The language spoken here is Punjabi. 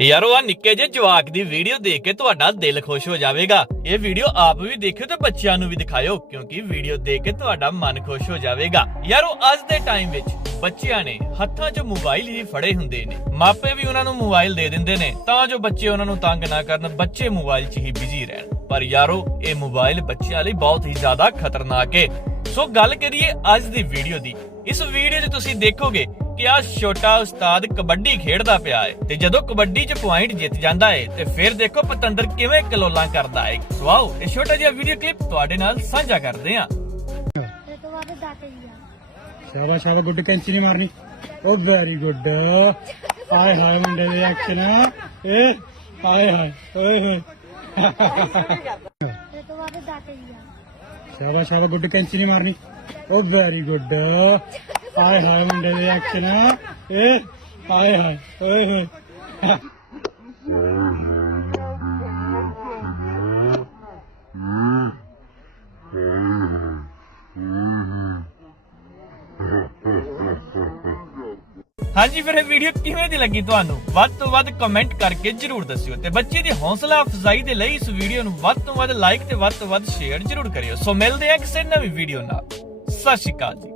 ਯਾਰੋ ਆ ਨਿੱਕੇ ਜਿਹੇ ਜਵਾਕ ਦੀ ਵੀਡੀਓ ਦੇਖ ਕੇ ਤੁਹਾਡਾ ਦਿਲ ਖੁਸ਼ ਹੋ ਜਾਵੇਗਾ। ਇਹ ਵੀਡੀਓ ਆਪ ਵੀ ਦੇਖਿਓ ਤੇ ਬੱਚਿਆਂ ਨੂੰ ਵੀ ਦਿਖਾਇਓ, ਕਿਉਂਕਿ ਵੀਡੀਓ ਦੇਖ ਕੇ ਤੁਹਾਡਾ ਮਨ ਖੁਸ਼ ਹੋ ਜਾਵੇਗਾ। ਯਾਰੋ, ਅੱਜ ਦੇ ਟਾਈਮ ਵਿੱਚ ਬੱਚਿਆਂ ਨੇ ਹੱਥਾਂ 'ਚ ਮੋਬਾਈਲ ਹੀ ਫੜੇ ਹੁੰਦੇ ਨੇ। ਮਾਪੇ ਵੀ ਉਹਨਾਂ ਨੂੰ ਮੋਬਾਈਲ ਦੇ ਦਿੰਦੇ ਨੇ, ਤਾਂ ਜੋ ਬੱਚੇ ਉਹਨਾਂ ਨੂੰ ਤੰਗ ਨਾ ਕਰਨ, ਬੱਚੇ ਮੋਬਾਈਲ 'ਚ ਹੀ ਬਿਜ਼ੀ ਰਹਿਣ। ਪਰ ਯਾਰੋ, ਇਹ ਮੋਬਾਈਲ ਬੱਚਿਆਂ ਲਈ ਬਹੁਤ ਹੀ ਜ਼ਿਆਦਾ ਖਤਰਨਾਕ ਹੈ ਸੋ ਗੱਲ ਕਰੀਏ ਅੱਜ ਦੀ ਵੀਡੀਓ ਦੀ। ਇਸ ਵੀਡੀਓ 'ਚ ਤੁਸੀਂ ਦੇਖੋਗੇ ਕਿ ਆ ਛੋਟਾ ਉਸਤਾਦ ਕਬੱਡੀ ਖੇਡਦਾ ਪਿਆ ਹੈ ਤੇ ਜਦੋਂ ਕਬੱਡੀ 'ਚ ਪੁਆਇੰਟ ਜਿੱਤ ਜਾਂਦਾ ਹੈ ਤੇ ਫਿਰ ਦੇਖੋ ਪਤੰਦਰ ਕਿਵੇਂ ਕਲੋਲਾਂ ਕਰਦਾ ਹੈ। ਸੋ ਆਓ ਇਹ ਛੋਟਾ ਜਿਹਾ ਵੀਡੀਓ ਕਲਿੱਪ ਤੁਹਾਡੇ ਨਾਲ ਸਾਂਝਾ ਕਰਦੇ ਹਾਂ। ਸ਼ਾਬਾਸ਼ ਸ਼ਾਬਾਸ਼ ਗੁੱਡ ਕੈਂਚੀ ਨਹੀਂ ਮਾਰਨੀ। ਉਹ ਵੈਰੀ ਗੁੱਡ ਹਾਏ ਹਾਏ ਮੁੰਡੇ ਦੇ ਐਕਸ਼ਨ ਏ ਹਾਏ ਹਾਏ ਓਏ ਹੋਏ। ਤੇ ਤੋਂ ਬਾਅਦ ਡਟ ਗਿਆ ਸ਼ਾਬਾਸ਼ ਸ਼ਾਬਾਸ਼, ਗੁੱਡ ਕੈਂਚੀ ਨਹੀਂ ਮਾਰਨੀ। ਉਹ ਵੈਰੀ ਗੁੱਡ ਹਾਏ ਹਾਏ, ਮੁੰਡੇ ਦੇ ਐਕਸ਼ਨ ਏ ਹਾਏ ਹਾਏ, ਓਏ, ਹੋਏ। ਹਾਂਜੀ, ਫਿਰ ਇਹ ਵੀਡੀਓ ਕਿਵੇਂ ਦੀ ਲੱਗੀ ਤੁਹਾਨੂੰ? ਵੱਧ ਤੋਂ ਵੱਧ ਕਮੈਂਟ ਕਰਕੇ ਜਰੂਰ ਦੱਸਿਓ ਤੇ ਬੱਚੇ ਦੀ ਹੌਸਲਾ ਅਫਜ਼ਾਈ ਦੇ ਲਈ ਇਸ ਵੀਡੀਓ ਨੂੰ ਵੱਧ ਤੋਂ ਵੱਧ ਲਾਈਕ ਤੇ ਵੱਧ ਤੋਂ ਵੱਧ ਸ਼ੇਅਰ ਜਰੂਰ ਕਰਿਓ। ਸੋ ਮਿਲਦੇ ਆ ਕਿਸੇ ਨਵੀਂ ਵੀਡੀਓ ਨਾਲ। ਸਤਿ ਸ਼੍ਰੀ ਅਕਾਲ ਜੀ।